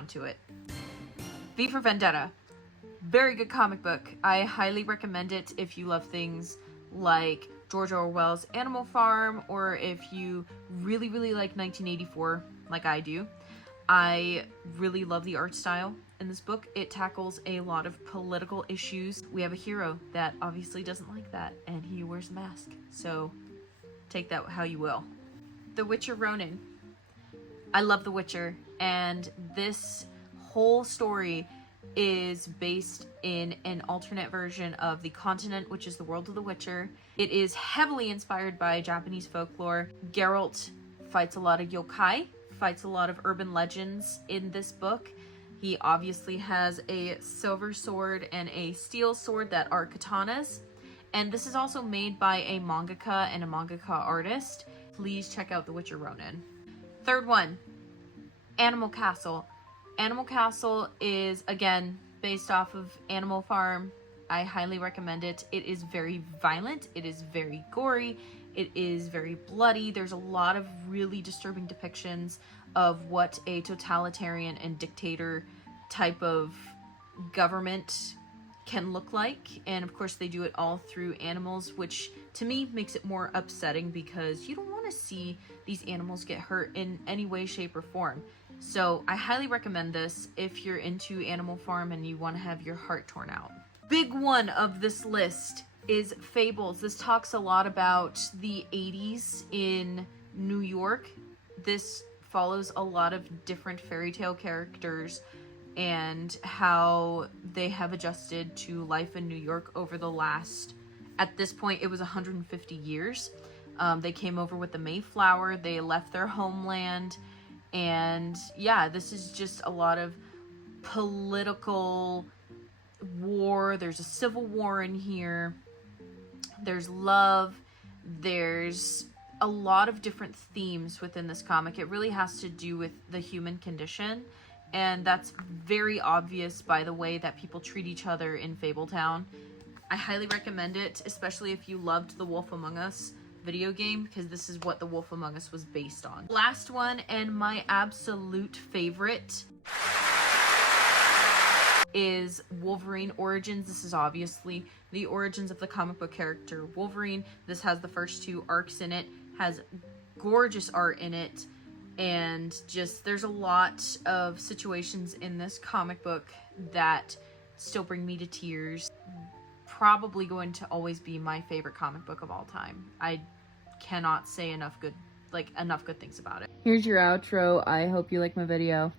down to it. V for Vendetta. Very good comic book. I highly recommend it if you love things like George Orwell's Animal Farm, or if you really like 1984 like I do. I really love the art style in this book. It tackles a lot of political issues. We have a hero that obviously doesn't like that, and he wears a mask. So take that how you will. The Witcher Ronin. I love The Witcher, and this whole story is based in an alternate version of the continent, which is the world of The Witcher. It is heavily inspired by Japanese folklore. Geralt fights a lot of yokai, fights a lot of urban legends in this book. He obviously has a silver sword and a steel sword that are katanas. And this is also made by a mangaka and a mangaka artist. Please check out The Witcher Ronin. Third one, Animal Castle. Animal Castle is, again, based off of Animal Farm. I highly recommend it. It is very violent. It is very gory. It is very bloody. There's a lot of really disturbing depictions of what a totalitarian and dictator type of government can look like. And of course they do it all through animals, which to me makes it more upsetting because you don't want to see these animals get hurt in any way, shape, or form. So I highly recommend this if you're into Animal Farm and you want to have your heart torn out. Big one of this list is Fables. This talks a lot about the 80s in New York. This follows a lot of different fairy tale characters and how they have adjusted to life in New York over the last, at this point, it was 150 years. They came over with the Mayflower, they left their homeland, and yeah, this is just a lot of political war. There's a civil war in here. There's love. There's a lot of different themes within this comic. It really has to do with the human condition, and that's very obvious by the way that people treat each other in Fabletown. I highly recommend it, especially if you loved The Wolf Among Us video game, because this is what The Wolf Among Us was based on. Last one, and my absolute favorite, is Wolverine Origins. This is obviously the origins of the comic book character Wolverine. This has the first two arcs in it, has gorgeous art in it, and just there's a lot of situations in this comic book that still bring me to tears. Probably going to always be my favorite comic book of all time. I cannot say enough good things about it. Here's your outro. I hope you like my video.